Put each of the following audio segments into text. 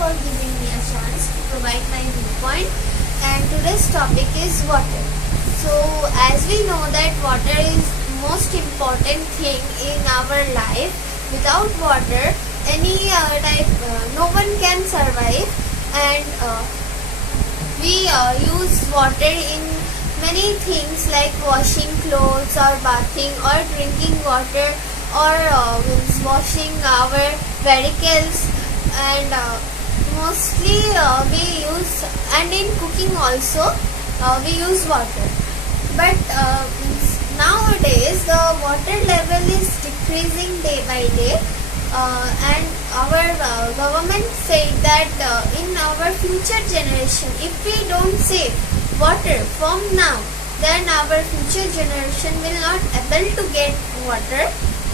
for giving me a chance to provide my viewpoint. And today's topic is water. So as we know that water is most important thing in our life. Without water, no one can survive, and we use water in many things like washing clothes or bathing or drinking water or washing our vehicles, and mostly we use, and in cooking also we use water. But nowadays the water level is decreasing day by day, and our government said that in our future generation, if we don't save water from now, then our future generation will not able to get water.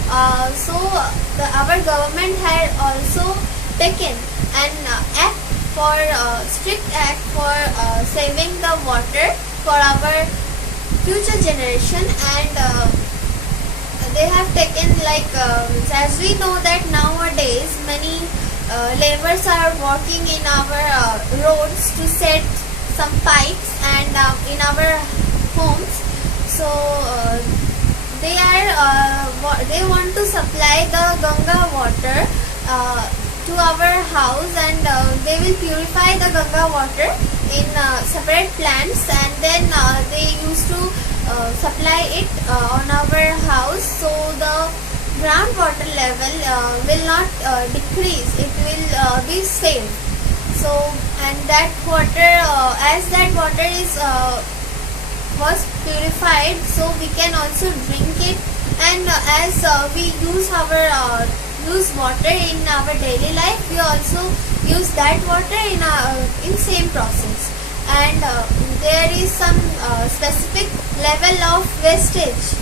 Our government had also taken an act for strict act for saving the water for our future generation, and they have taken as we know that nowadays many laborers are working in our roads to set some pipes and in our homes. So they want to supply the Ganga water to our house, and they will purify the Ganga water in separate plants, and then they used to supply it on our house, so the groundwater level will not decrease, it will be same. So, and that water, as that water is was purified, so we can also drink it, and as we use water in our daily life, we also use that water in same process. And there is some specific level of wastage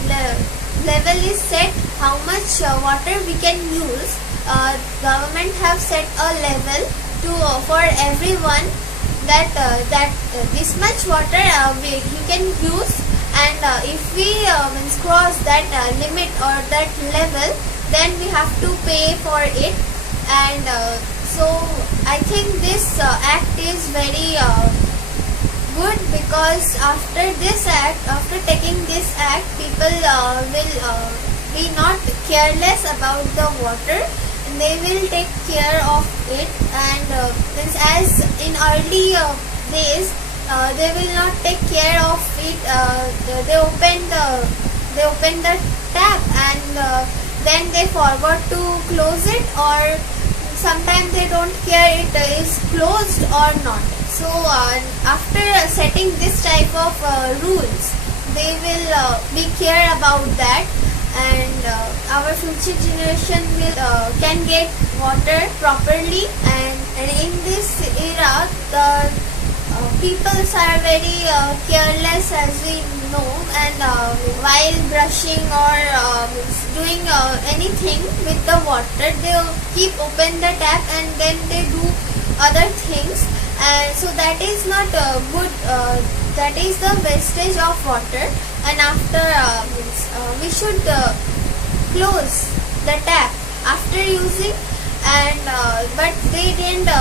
level is set, how much water we can use. Government have set a level to for everyone that this much water you can use, and if we cross that limit or that level, then we have to pay for it. And so I think this act is very good, because after taking this act, people will be not careless about the water, and they will take care of it. And as in early days, they will not take care of it. They open the tap, and then they forgot to close it, or sometimes they don't care it is closed or not. So after setting this type of rules, they will be care about that, and our future generation can get water properly. And in this era, the people are very careless, as we know, and while brushing or doing anything with the water, they keep open the tap and then they do other things, and so that is not good. That is the wastage of water, and after we should close the tap after using, and but they didn't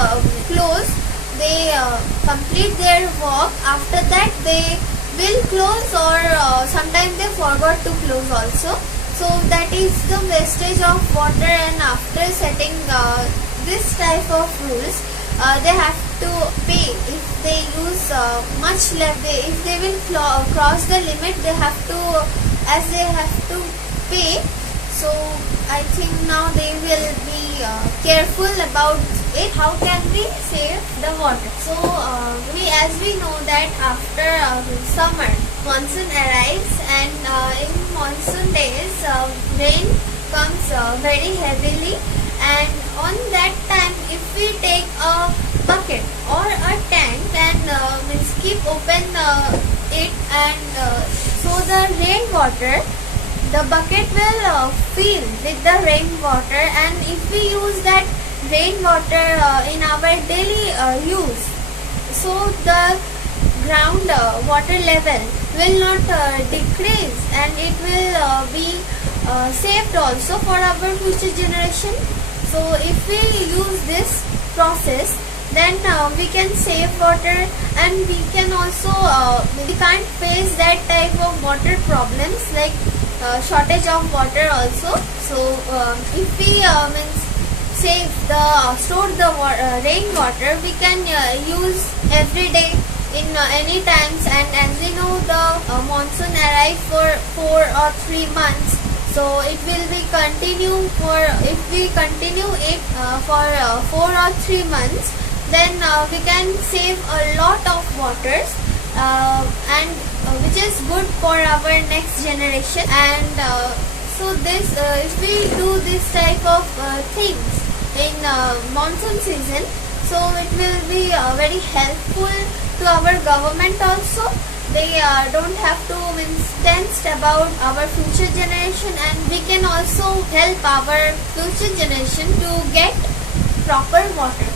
close. They complete their work. After that, they will close, or sometimes they forgot to close also. So that is the wastage of water. And after setting this type of rules, they have to pay. If they use much less, if they will cross the limit, they have to pay. So I think now they will be careful about it. How can we save the water? So as we know that after summer, monsoon arrives, and in monsoon days, rain comes very heavily, and on that time, if we take a bucket or a tank and keep open it, and so the rainwater, the bucket will fill with the rainwater, and if we use that rainwater in our daily use, so the ground water level will not decrease, and it will be saved also for our future generation. So if we use this process, then we can save water, and we can also we can't face that type of water problems like shortage of water also. So if we save the store the rainwater, we can use every day in any times. And as we know, the monsoon arrive for 4 or 3 months, so it will be continue for, if we continue it for 4 or 3 months, then we can save a lot of waters, and which is good for our next generation. And so this if we do this type of things in monsoon season, so it will be very helpful to our government also. They don't have to tensed about our future generation, and we can also help our future generation to get proper water.